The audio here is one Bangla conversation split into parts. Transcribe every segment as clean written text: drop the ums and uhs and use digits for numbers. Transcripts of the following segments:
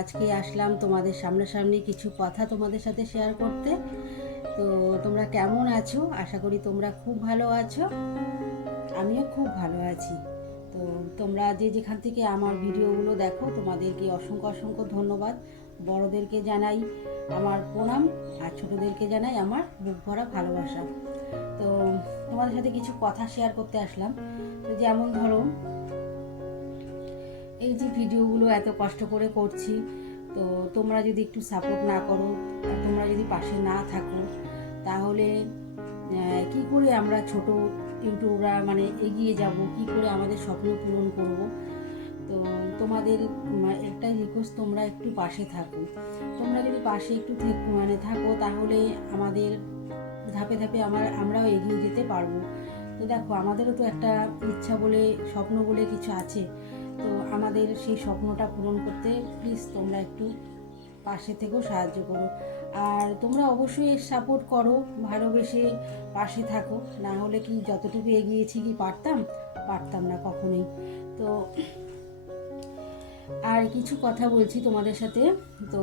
আজকে আসলাম তোমাদের সামনাসামনি কিছু কথা তোমাদের সাথে শেয়ার করতে। তো তোমরা কেমন আছো? আশা করি তোমরা খুব ভালো আছো। আমিও খুব ভালো আছি। তো তোমরা যে যেখান থেকে আমার ভিডিওগুলো দেখো তোমাদেরকে অসংখ্য অসংখ্য ধন্যবাদ। বড়দেরকে জানাই আমার প্রণাম, আর ছোটদেরকে জানাই আমার বুক ভরা ভালোবাসা। তো তোমাদের সাথে কিছু কথা শেয়ার করতে আসলাম। তো যেমন ধরো, এই যে ভিডিওগুলো এত কষ্ট করে করছি, তো তোমরা যদি একটু সাপোর্ট না করো, তোমরা যদি পাশে না থাকো, তাহলে কি করে আমরা ছোট ইউটিউবরা মানে এগিয়ে যাব, কি করে আমাদের স্বপ্ন পূরণ করব। তো তোমাদের একটাই রিকোয়েস্ট, তোমরা একটু পাশে থাকো। তোমরা যদি পাশে একটু থাকো, তাহলে আমাদের ধাপে ধাপে আমরাও এগিয়ে যেতে পারবো। তো দেখো, আমাদেরও তো একটা ইচ্ছা বলে, স্বপ্ন বলে কিছু আছে। তো আমাদের সেই স্বপ্নটা পূরণ করতে প্লিজ তোমরা একটু পাশে থেকেও সাহায্য করো। আর তোমরা অবশ্যই সাপোর্ট করো, ভালোবেসে পাশে থাকো। না হলে কি যতটুকু এগিয়েছি কি পারতাম না কখনোই। তো আর কিছু কথা বলছি তোমাদের সাথে। তো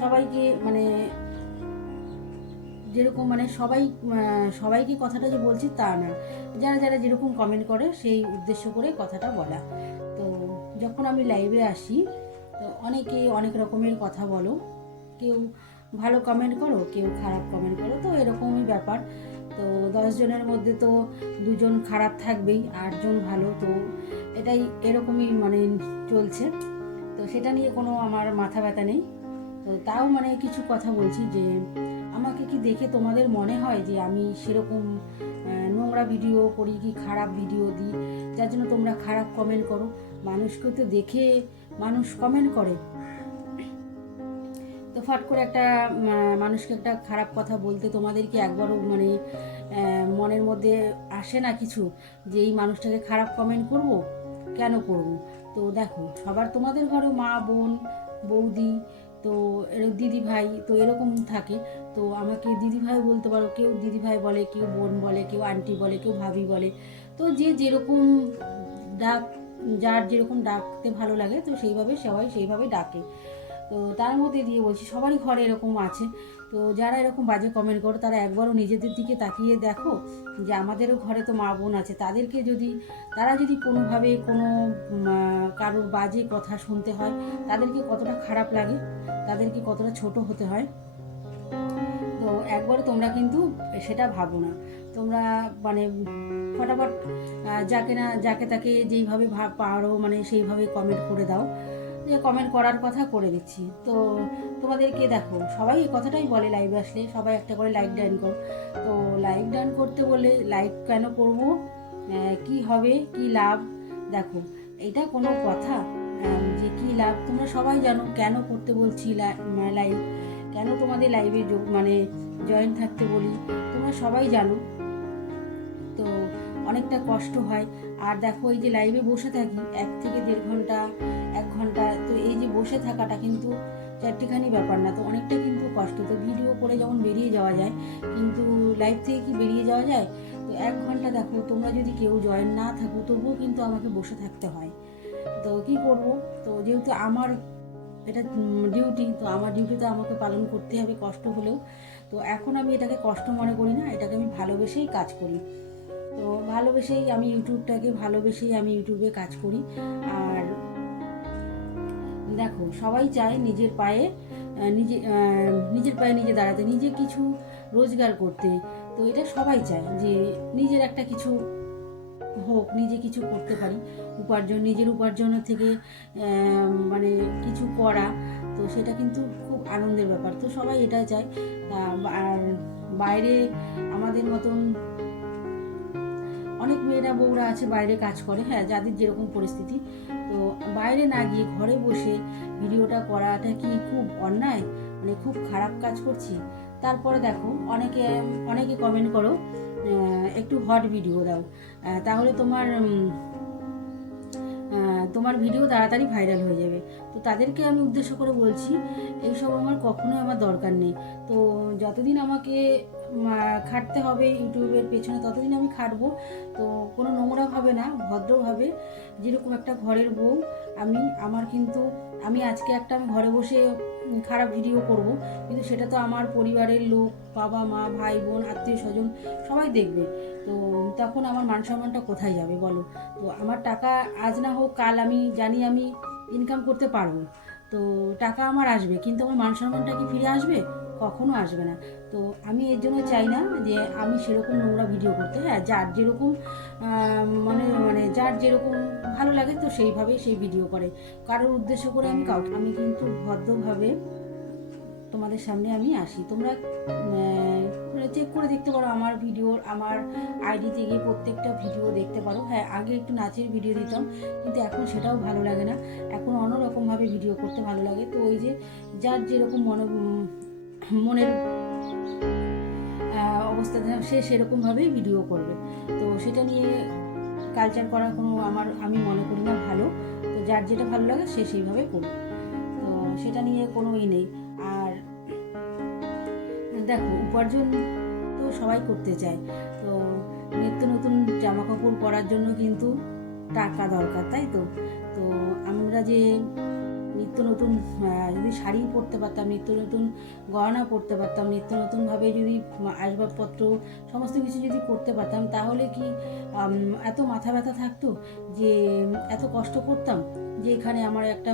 সবাইকে মানে যেরকম মানে সবাইকে কথাটা যে বলছি তা না, যারা যারা যেরকম কমেন্ট করে সেই উদ্দেশ্য করে কথাটা বলা। তো যখন আমি লাইভে আসি, তো অনেকে অনেক রকমের কথা বলো, কেউ ভালো কমেন্ট করো, কেউ খারাপ কমেন্ট করো, তো এরকমই ব্যাপার। তো 10 জনের মধ্যে তো 2 জন খারাপ থাকবেই, 8 জন ভালো। তো এটাই এরকমই মানে চলছে। তো সেটা নিয়ে কোনো আমার মাথা ব্যথা নেই। তো তাও মানে কিছু কথা বলছি যে, আমাকে কি দেখে তোমাদের মনে হয় যে আমি সেরকম নোংরা ভিডিও করি কি খারাপ ভিডিও দিই, যার জন্য তোমরা খারাপ কমেন্ট করো? মানুষকে তো দেখে মানুষ কমেন্ট করে। তো ফট করে একটা মানুষকে একটা খারাপ কথা বলতে তোমাদের কি একবারও মানে মনের মধ্যে আসে না কিছু, যে এই মানুষটাকে খারাপ কমেন্ট করব? কেন করব? তো দেখো, সবার তোমাদের ঘরেও মা, বোন, বৌদি, তো দিদি ভাই তো এরকম থাকে। তো আমাকে দিদি ভাই বলতে পারো, কেউ দিদি ভাই বলে, কেউ বোন বলে, কেউ আন্টি বলে, কেউ ভাবি বলে। তো যে যেরকম ডাক, যার যেরকম ডাকতে ভালো লাগে, তো সেইভাবে সবাই সেইভাবে ডাকে। তো তার মধ্যে দিয়ে বলছি, সবারই ঘরে এরকম আছে। তো যারা এরকম বাজে কমেন্ট করো, তারা একবারও নিজেদের দিকে তাকিয়ে দেখো যে আমাদেরও ঘরে তো মা বোন আছে। তারা যদি কোনোভাবে কোনো কারোর বাজে কথা শুনতে হয়, তাদেরকে কতটা খারাপ লাগে, তাদেরকে কতটা ছোট হতে হয়। তো একবারও তোমরা কিন্তু সেটা ভাবো না। তোমরা মানে ফটাফট যাকে তাকে যেইভাবে পারো মানে সেইভাবে কমেন্ট করে দাও, যে কমেন্ট করার কথা করে দিচ্ছি। তো তোমাদেরকে দেখো, সবাই এই কথাটাই বলে লাইভে আসলে, সবাই একটা করে লাইক ডান করো। তো লাইক ডান করতে বলে লাইক কেন করব, কি হবে, কি লাভ? দেখো, এটা কোনো কথা? যে কি লাভ তোমরা সবাই জানো। কেন করতে বলছি লাইভ, কেন তোমাদের লাইভে মানে জয়েন থাকতে বলি, তোমরা সবাই জানো। তো অনেকটা কষ্ট হয়। আর দেখো, এই যে লাইভে বসে থাকি 1 থেকে 1.5 ঘন্টা, 1 ঘন্টা, তো এই যে বসে থাকাটা কিন্তু চারটিখানি ব্যাপার না, তো অনেকটা কিন্তু কষ্ট। তো ভিডিও করে যেমন বেরিয়ে যাওয়া যায়, কিন্তু লাইভ থেকে কি বেরিয়ে যাওয়া যায়? তো 1 ঘন্টা দেখো, তোমরা যদি কেউ জয়েন না থাকো, তবুও কিন্তু আমাকে বসে থাকতে হয়। তো কি করব? তো যেহেতু আমার এটা ডিউটি, তো আমার ডিউটিটা আমাকে পালন করতে হবে কষ্ট হলেও। তো এখন আমি এটাকে কষ্ট মনে করি না, এটাকে আমি ভালোবেসেই কাজ করি। তো ভালোবেসেই আমি ইউটিউবে কাজ করি। আর দেখো, সবাই চায় নিজের পায়ে নিজে দাঁড়াতে, নিজে কিছু রোজগার করতে। তো এটা সবাই চায় যে নিজের একটা কিছু হোক, নিজে কিছু করতে পারি, নিজের উপার্জনের থেকে মানে কিছু করা। তো সেটা কিন্তু খুব আনন্দের ব্যাপার। তো সবাই এটা চায়। আর বাইরে আমাদের মতন অনেক মেয়েরা বউরা আছে বাইরে কাজ করে, হ্যাঁ, যাদের যেরকম পরিস্থিতি। তো বাইরে না গিয়ে ঘরে বসে ভিডিওটা করাটা কি খুব অন্যায়? মানে খুব খারাপ কাজ করছি? তারপরে দেখো, অনেকে অনেকে কমেন্ট করো, একটু হট ভিডিও দাও, তাহলে তোমার ভিডিও তাড়াতাড়ি ভাইরাল হয়ে যাবে। তো তাদেরকে আমি উদ্দেশ্য করে বলছি, এইসব আমার কখনোই আমার দরকার নেই। তো যতদিন আমাকে খাটতে হবে ইউটিউবের পেছনে, ততদিন আমি খাটবো। তো কোনো নোংরাভাবে না, ভদ্রভাবে, যেরকম একটা ঘরের বউ, আমার কিন্তু আমি আজকে আমি ঘরে বসে খারাপ ভিডিও করব, কিন্তু সেটা তো আমার পরিবারের লোক, বাবা মা ভাই বোন আত্মীয় স্বজন সবাই দেখবে। তো তখন আমার মান সম্মানটা কোথায় যাবে বলো? তো আমার টাকা আজ না হোক কাল আমি জানি আমি ইনকাম করতে পারবো, তো টাকা আমার আসবে, কিন্তু আমার মান সম্মানটা কি ফিরে আসবে? কখনো আসবে না। তো আমি এর জন্য চাই না যে আমি সেরকম নোংরা ভিডিও করতে। হ্যাঁ, যার যেরকম মানে মানে যার যেরকম ভালো লাগে তো সেইভাবেই সেই ভিডিও করে, কারোর উদ্দেশ্য করে আমি কিন্তু ভদ্রভাবে তোমাদের সামনে আমি আসি। তোমরা চেক করে দেখতে পারো আমার ভিডিও, আমার আইডিতে গিয়ে প্রত্যেকটা ভিডিও দেখতে পারো। হ্যাঁ, আগে একটু নাচের ভিডিও দিতাম, কিন্তু এখন সেটাও ভালো লাগে না, এখন অন্যরকমভাবে ভিডিও করতে ভালো লাগে। তো ওই যে যার যেরকম মনের অবস্থা সে সেরকমভাবেই ভিডিও করবে। তো সেটা নিয়ে কালচার করা আমি মনে করি না ভালো। তো যার যেটা ভালো লাগে সে সেইভাবে করবে, তো সেটা নিয়ে কোনো নেই। আর দেখো, উপার্জন তো সবাই করতে চায়, তো নিত্য নতুন জামা কাপড় পরার জন্য কিন্তু টাকা দরকার, তাই তো? তো আমরা যে নিত্য নতুন যদি শাড়ি পরতে পারতাম, নিত্য নতুন গয়না পরতে পারতাম, নিত্য নতুনভাবে যদি আসবাবপত্র সমস্ত কিছু যদি করতে পারতাম, তাহলে কি এত মাথা ব্যথা থাকতো যে এত কষ্ট করতাম যে এখানে আমার একটা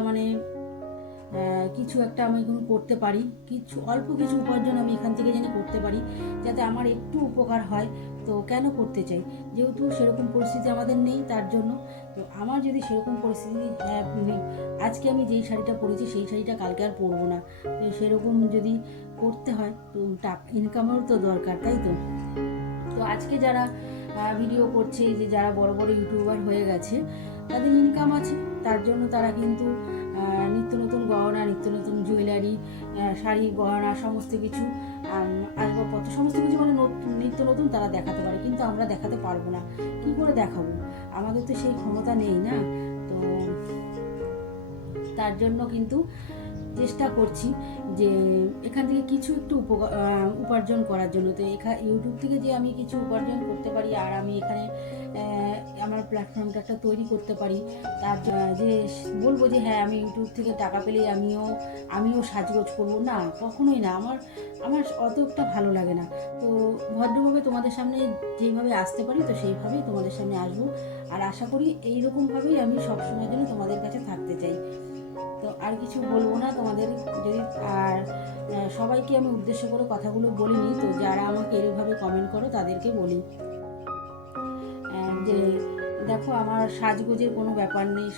কিছু একটা আমি এখন করতে পারি, কিছু অল্প কিছু উপার্জন আমি এখান থেকে জানি করতে পারি, যাতে আমার একটু উপকার হয়। তো কেন করতে চাই? যেহেতু সেরকম পরিস্থিতি আমাদের নেই, তার জন্য। তো আমার যদি সেরকম পরিস্থিতি নেই, আজকে আমি যেই শাড়িটা পরেছি সেই শাড়িটা কালকে আর পরবো না। তো সেরকম যদি করতে হয় তো টাকা ইনকামেরও তো দরকার, তাই তো? তো আজকে যারা ভিডিও করছে, যে যারা বড় বড় ইউটিউবার হয়ে গেছে, তাদের ইনকাম আছে, তার জন্য তারা কিন্তু নিত্য নতুন গহনা, নিত্য নতুন জুয়েলারি, শাড়ি গহনা সমস্ত কিছু, আসবাবপত্র সমস্ত কিছু নিত্য নতুন তারা দেখাতে পারে, কিন্তু আমরা দেখাতে পারবো না। কি করে দেখাবো? আমাদের তো সেই ক্ষমতা নেই না। তো তার জন্য কিন্তু চেষ্টা করছি যে এখান থেকে কিছু একটু উপার্জন করার জন্য। তো ইউটিউব থেকে যে আমি কিছু উপার্জন করতে পারি, আর আমি এখানে আমার প্ল্যাটফর্মটা একটা তৈরি করতে পারি, তার যে বলবো যে হ্যাঁ আমি ইউটিউব থেকে টাকা পেলেই আমিও সাজগোজ করবো, না, কখনোই না। আমার আমার অত একটা ভালো লাগে না। তো ভদ্রভাবে তোমাদের সামনে যেইভাবে আসতে পারি, তো সেইভাবেই তোমাদের সামনে আসবো। আর আশা করি এইরকমভাবেই আমি সবসময়ের জন্য তোমাদের কাছে থাকতে চাই। তো আর কিছু বলবো না তোমাদের। যদি আর সবাইকে আমি উদ্দেশ্য করে কথাগুলো বলিনি, তো যারা আমাকে এরকমভাবে কমেন্ট করো তাদেরকে বলি যে দেখো, আমার সাজগোজের কোনো ব্যাপার নেই,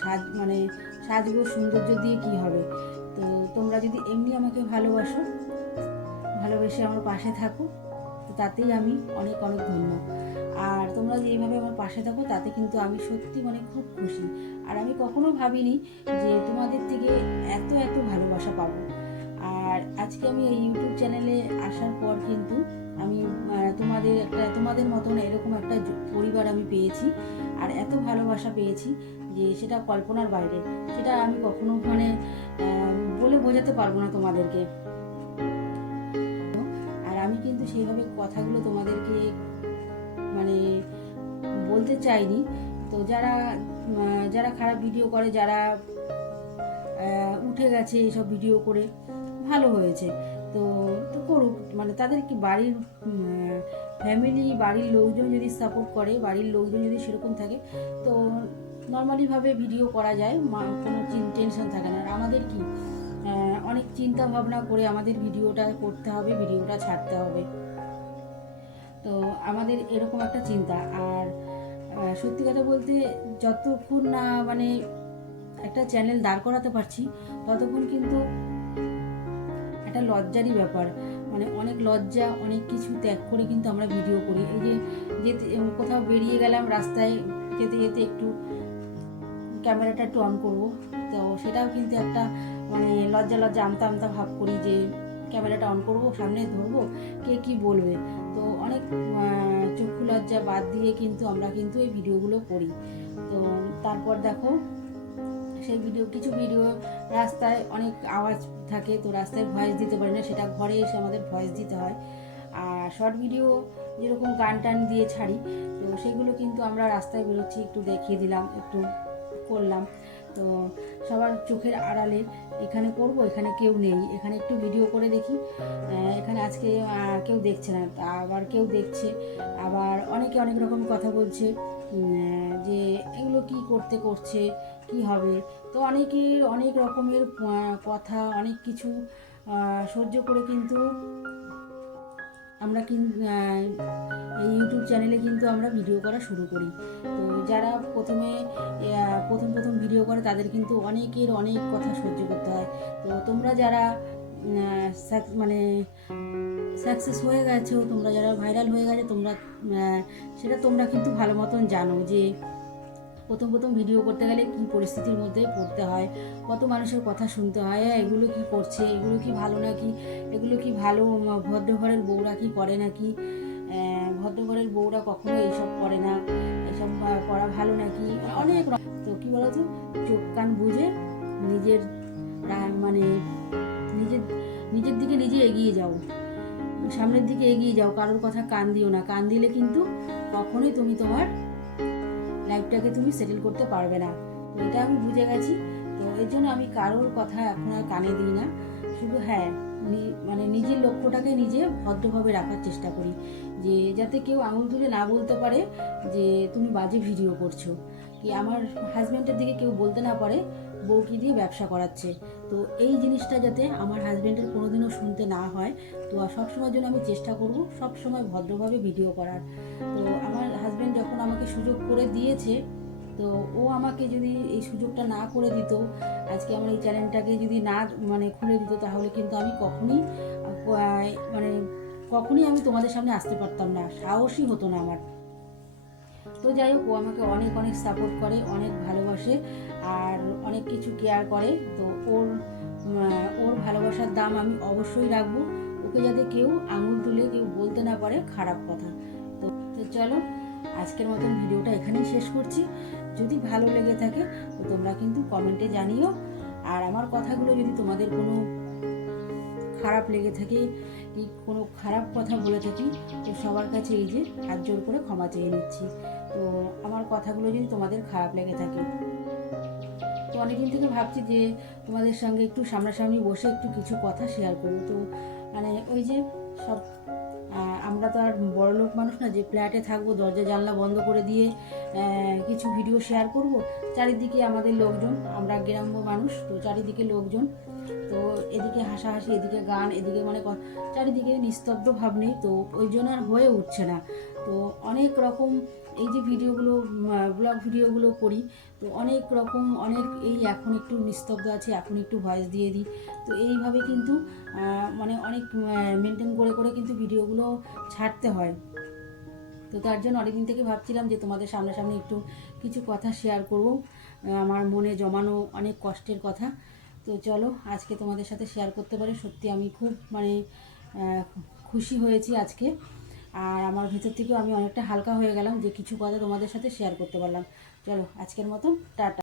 সাজগোজ সৌন্দর্য দিয়ে কি হবে? তো তোমরা যদি এমনি আমাকে ভালোবেসে আমার পাশে থাকো, তো তাতেই আমি অনেক অনেক ধন্য। আর তোমরা যে এইভাবে আমার পাশে থাকো, তাতে কিন্তু আমি সত্যি খুব খুশি। আর আমি কখনো ভাবিনি যে তোমাদের থেকে এত এত ভালোবাসা পাবো। আর আজকে আমি এই ইউটিউব চ্যানেলে আসার পর কিন্তু আমি তোমাদের মতন এরকম একটা পরিবার আমি পেয়েছি, আর এত ভালোবাসা পেয়েছি যে সেটা কল্পনার বাইরে। সেটা আমি কখনো বলে বোঝাতে পারবো না তোমাদেরকে। আর আমি কিন্তু সেইভাবে কথাগুলো তোমাদেরকে বলতে চাইনি। তো যারা যারা খারাপ ভিডিও করে, যারা উঠে গেছে এসব ভিডিও করে, ভালো হয়েছে। তো তো করুক, তাদের কি বাড়ির ফ্যামিলি, বাড়ির লোকজন যদি সাপোর্ট করে, বাড়ির লোকজন যদি সেরকম থাকে, তো নর্মালিভাবে ভিডিও করা যায়, কোনো টেনশন থাকে না। আর আমাদের কি অনেক চিন্তা ভাবনা করে আমাদের ভিডিওটা করতে হবে, ভিডিওটা ছাড়তে হবে। তো আমাদের এরকম একটা চিন্তা। আর সত্যি কথা বলতে, যতক্ষণ না একটা চ্যানেল দাঁড় করাতে পারছি, ততক্ষণ কিন্তু একটা লজ্জারই ব্যাপার। অনেক লজ্জা, অনেক কিছু ত্যাগ করে কিন্তু আমরা ভিডিও করি। এই যে কোথাও বেরিয়ে গেলাম, রাস্তায় যেতে যেতে একটু ক্যামেরাটা একটু অন করবো, তো সেটাও কিন্তু একটা লজ্জা লজ্জা আমতা আমতা ভাব করি যে ক্যামেরাটা অন করবো, সামনে ধরবো, কে কি বলবে। তো অনেক চক্ষু লজ্জা বাদ দিয়ে কিন্তু আমরা কিন্তু এই ভিডিওগুলো করি। তো তারপর দেখো, সেই কিছু ভিডিও রাস্তায় অনেক আওয়াজ থাকে, তো রাস্তায় ভয়েস দিতে পারি না, সেটা ঘরে এসে আমাদের ভয়েস দিতে হয়। আর শর্ট ভিডিও যেরকম গান টান দিয়ে ছাড়ি, তো সেগুলো কিন্তু আমরা রাস্তায় বেরোচ্ছি একটু দেখিয়ে দিলাম, একটু করলাম। তো সবার চোখের আড়ালে এখানে করব, এখানে কেউ নেই, এখানে একটু ভিডিও করে দেখি, এখানে আজকে কেউ দেখছে না, আবার কেউ দেখছে, আবার অনেকে অনেক রকম কথা বলছে যে এগুলো কি করছে কি হবে। তো অনেকের অনেক রকমের কথা, অনেক কিছু সহ্য করে কিন্তু আমরা এই ইউটিউব চ্যানেলে কিন্তু আমরা ভিডিও করা শুরু করি। তো যারা প্রথম ভিডিও করে তাদের কিন্তু অনেকের অনেক কথা সহ্য করতে হয়। তো তোমরা যারা মানে সাকসেস হয়ে গেছো, তোমরা যারা ভাইরাল হয়ে গেছো, সেটা তোমরা কিন্তু ভালো মতন জানো যে প্রথম ভিডিও করতে গেলে কী পরিস্থিতির মধ্যে পড়তে হয়, কত মানুষের কথা শুনতে হয়, এগুলো কি করছে, এগুলো কি ভালো নাকি, এগুলো কি ভালো, ভদ্রঘরের বউরা কি করে নাকি, ভদ্রঘরের বউরা কখনো এইসব করে না, এসব করা ভালো নাকি, অনেক। তো কী বলতো, চোখ কান বুঝে নিজের মানে নিজের নিজের দিকে নিজে এগিয়ে যাও, সামনের দিকে এগিয়ে যাও, কারোর কথা কান দিও না। কান দিলে কিন্তু কখনোই তুমি তোমার লাইফটাকে তুমি সেটেল করতে পারবে না। এটা আমি বুঝে গেছি। তো এর জন্য আমি কারোর কথা এখন আর কানে দিই না। শুধু হ্যাঁ, মানে নিজের লক্ষ্যটাকে নিজে ভদ্রভাবে রাখার চেষ্টা করি, যে যাতে কেউ আঙুল তুলে না বলতে পারে যে তুমি বাজে ভিডিও করছো, কি আমার হাজব্যান্ডের দিকে কেউ বলতে না পারে বউকে দিয়ে ব্যবসা করাচ্ছে। তো এই জিনিসটা যাতে আমার হাজব্যান্ডের কোনোদিনও শুনতে না হয়, তো সবসময়ের জন্য আমি চেষ্টা করব সবসময় ভদ্রভাবে ভিডিও করার। তো আমার হাজব্যান্ড যখন আমাকে সুযোগ করে দিয়েছে, তো ও আমাকে যদি এই সুযোগটা না করে দিত, আজকে আমার এই চ্যানেলটাকে যদি না মানে খুলে দিত, তাহলে কিন্তু আমি কখনই আমি তোমাদের সামনে আসতে পারতাম না, সাহসই হতো না আমার। তো যাই হোক, ও আমাকে অনেক অনেক সাপোর্ট করে, অনেক ভালোবাসে, আর অনেক কিছু কেয়ার করে। তো ওর ভালোবাসার দাম আমি অবশ্যই রাখবো। ওকে যাতে কেউ আঙুল তুলে কেউ বলতে না পারে খারাপ কথা। তো চলো, আজকের মতন ভিডিওটা এখানেই শেষ করছি। যদি ভালো লেগে থাকে তো তোমরা কিন্তু কমেন্টে জানিও। আর আমার কথাগুলো যদি তোমাদের কোনো খারাপ লেগে থাকে, কি কোনো খারাপ কথা বলে থাকি, তো সবার কাছে এই যে হাত জোর করে ক্ষমা চেয়ে নিচ্ছি। তো আমার কথাগুলো যদি তোমাদের খারাপ লেগে থাকে, তো অনেকদিন থেকে ভাবছি যে তোমাদের সঙ্গে একটু সামনাসামনি বসে একটু কিছু কথা শেয়ার করবো। তো মানে ওই যে সব আমরা তো আর বড়লোক মানুষ না যে ফ্ল্যাটে থাকবো, দরজা জানলা বন্ধ করে দিয়ে কিছু ভিডিও শেয়ার করব। চারিদিকে আমাদের লোকজন, আমরা গ্রাম্য মানুষ, তো চারিদিকে লোকজন, তো এদিকে হাসাহাসি, এদিকে গান, এদিকে মানে চারিদিকে নিস্তব্ধ ভাব নেই। তো ওই জন্য আর হয়ে উঠছে না। তো অনেক রকম এই যে ভিডিওগুলো, ব্লগ ভিডিওগুলো করি, তো অনেক রকম এই এখন একটু নিস্তব্ধ আছে, এখন একটু ভয়েস দিয়ে দিই। তো এইভাবে কিন্তু মানে অনেক মেনটেন করে করে কিন্তু ভিডিওগুলো ছাড়তে হয়। তো তার জন্য অনেকদিন থেকে ভাবছিলাম যে তোমাদের সামনাসামনি একটু কিছু কথা শেয়ার করব, আমার মনে জমানো অনেক কষ্টের কথা। তো চলো, আজকে তোমাদের সাথে শেয়ার করতে পারি, সত্যি আমি খুব মানে খুশি হয়েছি আজকে। আর আমার ভেতর থেকেও আমি অনেকটা হালকা হয়ে গেলাম যে কিছু কথা তোমাদের সাথে শেয়ার করতে পারলাম। চলো, আজকের মতো টাটা।